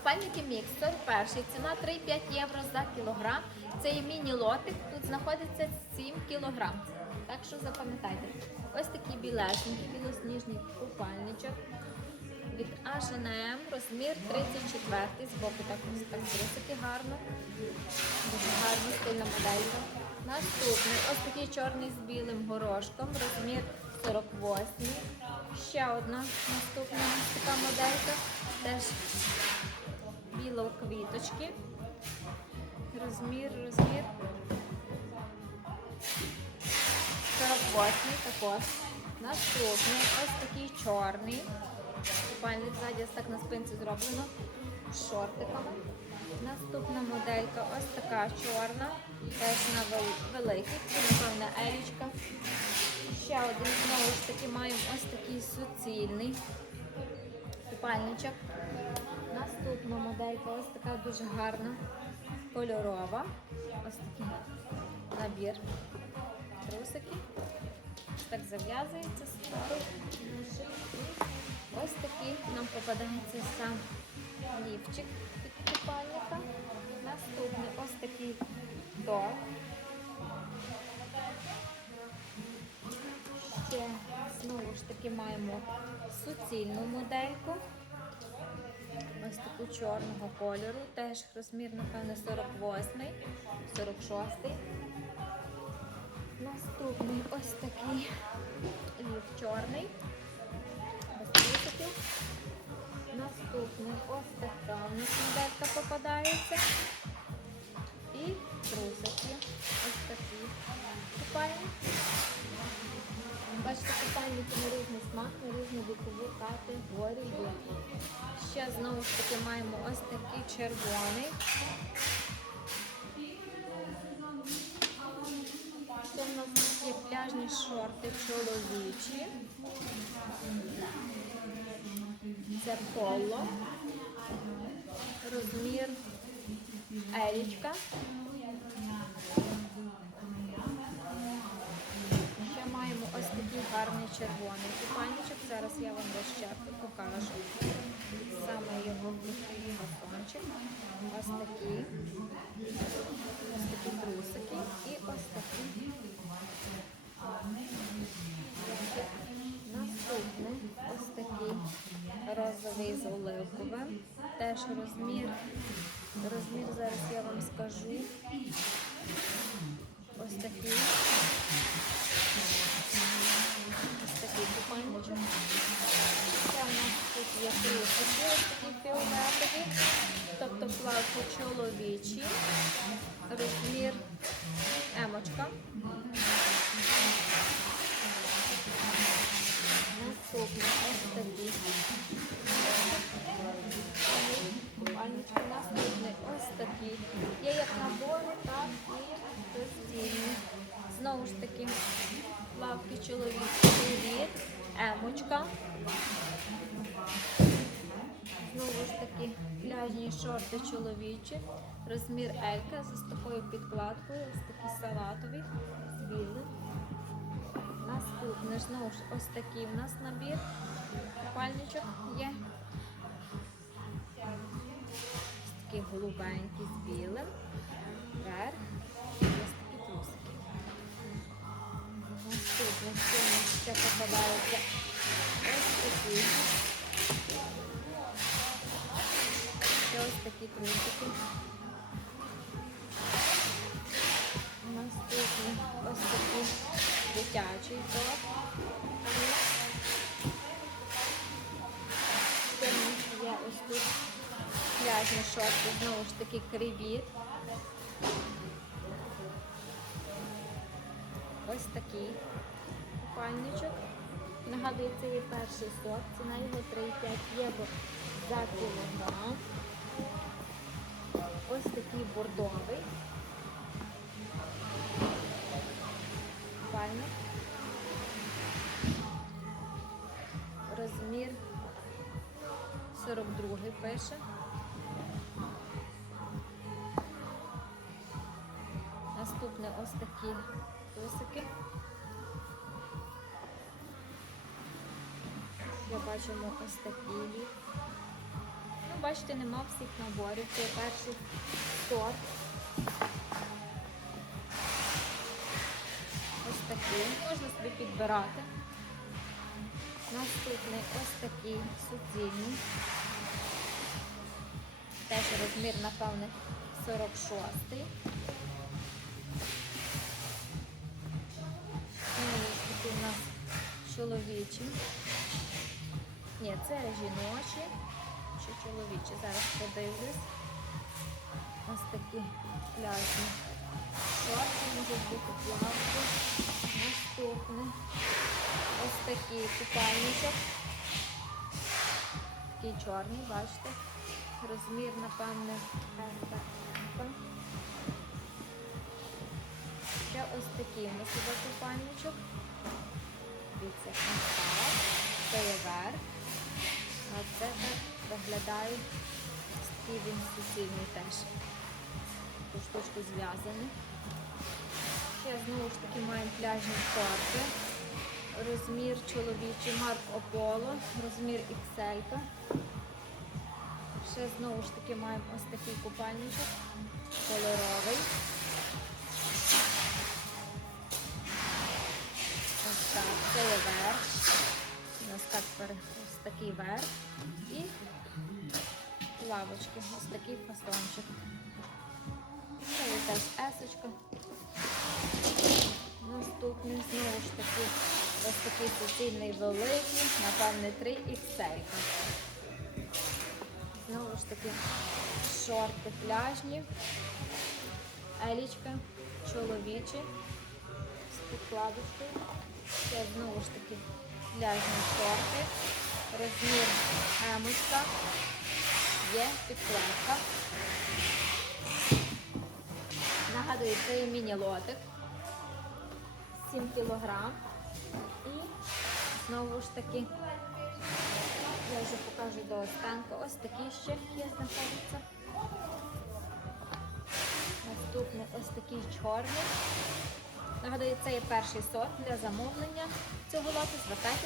Купальники мікстер перший, ціна 3,5 євро за кілограм. Це є міні-лотик, тут знаходиться 7 кілограм. Так що запам'ятайте. Ось такий білесенький, білосніжний купальничок від H&M, розмір 34 збоку так ось так трусики гарно. Дуже гарна стильна моделька. Наступний ось такий чорний з білим горошком, розмір 48. Ще одна наступна така моделька. Теж біло квіточки. Розмір, розмір 48 також. Наступний ось такий чорний. Купальник ззаді ось так на спинці зроблено з шортиками. Наступна моделька ось така чорна, теж на великих, це напевне елічка. Ще один знову ж таки маємо ось такий суцільний купальничок. Наступна моделька ось така дуже гарна, кольорова. Ось такий набір трусики. Так зав'язується. Ось такий нам попадається сам лівчик під купальника. Наступний ось такий топ. Ще знову ж таки маємо суцільну модельку. Ось таку чорного кольору. Теж розмір, напевно, 48, 46. Наступний ось такий лів чорний. Наступний ось така у нас моделька попадається. І трусики. Ось такі купальні. Бачите, купальники смак, на різну вікову категорію. Ще знову ж таки маємо ось такий червоний. Це в нас є пляжні шорти чоловічі. Це поло. Розмір елічка. Ще маємо ось такий гарний червоний купальничок. Зараз я вам ще покажу. Саме його крутий фасончик. Ось такі. Ось такі трусики і ось такі. Наступний ось такий розовий з оливковим. Теж розмір. Розмір зараз я вам скажу. Ось такий. Ось такий купальничок. У нас тут є трусики, ось такі фіолетові, тобто плавки чоловічі. Розмір емочка. Наступний ось такий. Купальнички наступний ось такий. Є як набори, так і роздільні. Знову ж таки, плавки чоловічі від емочка. Знову ж таки, пляжні шорти чоловічі. Розмір Елька з такою підкладкою, ось такі салатові, з білим. Наступне знову ж ось такий у нас набір. Купальничок є. Ось такий голубенький з білим. Верх. У нас ще попадається ось такі. Ще ось такі трусики. Наступний ось такий дитячий нас є ось тут пляжні шорти, знову ж таки кривіт. Ось такий купальничок. Нагадую, це є перший сорт, ціна його 3,5 євро за кілограм. Ось такий бордовий. Купальник. Розмір 42 пише. Наступне ось такі трусики. Я бачимо ось такі. бачите, нема всіх наборів. Це перший сорт. Ось такий. Можна собі підбирати. Наступний ось такий суцільний. Теж розмір, напевне, 46-й. Такі у нас чоловічі. Ні, це жіночі чи чоловічі. Зараз подивлюсь. Ось такі пляжні шорти, можуть бути плавки. Наступний. Ось такий купальничок. Такий чорний, бачите. Розмір, напевне. Ще ось такий у нас купальничок. Дивіться, так. Це є верх. А це так виглядає такий він суцільний теж. Ту штучку зв'язаний. Ще знову ж таки маємо пляжні шорти. Розмір чоловічий Марк Ополо, розмір XL. Ще знову ж таки маємо ось такий купальничок кольоровий. Ось так, це є верх. Ось так ось такий верх. І лавочки, ось такий фасончик. Це теж есочка. Наступний знову ж таки ось такий суцільний великий, напевне, 3 XL. Знову ж таки шорти пляжні, елічка, чоловічі з підкладочкою. Це знову ж таки пляжні шорти. Розмір емочка. Є підкладка. Нагадую, це є міні-лотик. 7 кілограм. І знову ж таки, я вже покажу до останку. Ось такі ще є знаходяться. Наступний ось такий чорний. Нагадую, це є перший сорт для замовлення цього лоту. Звертайтесь,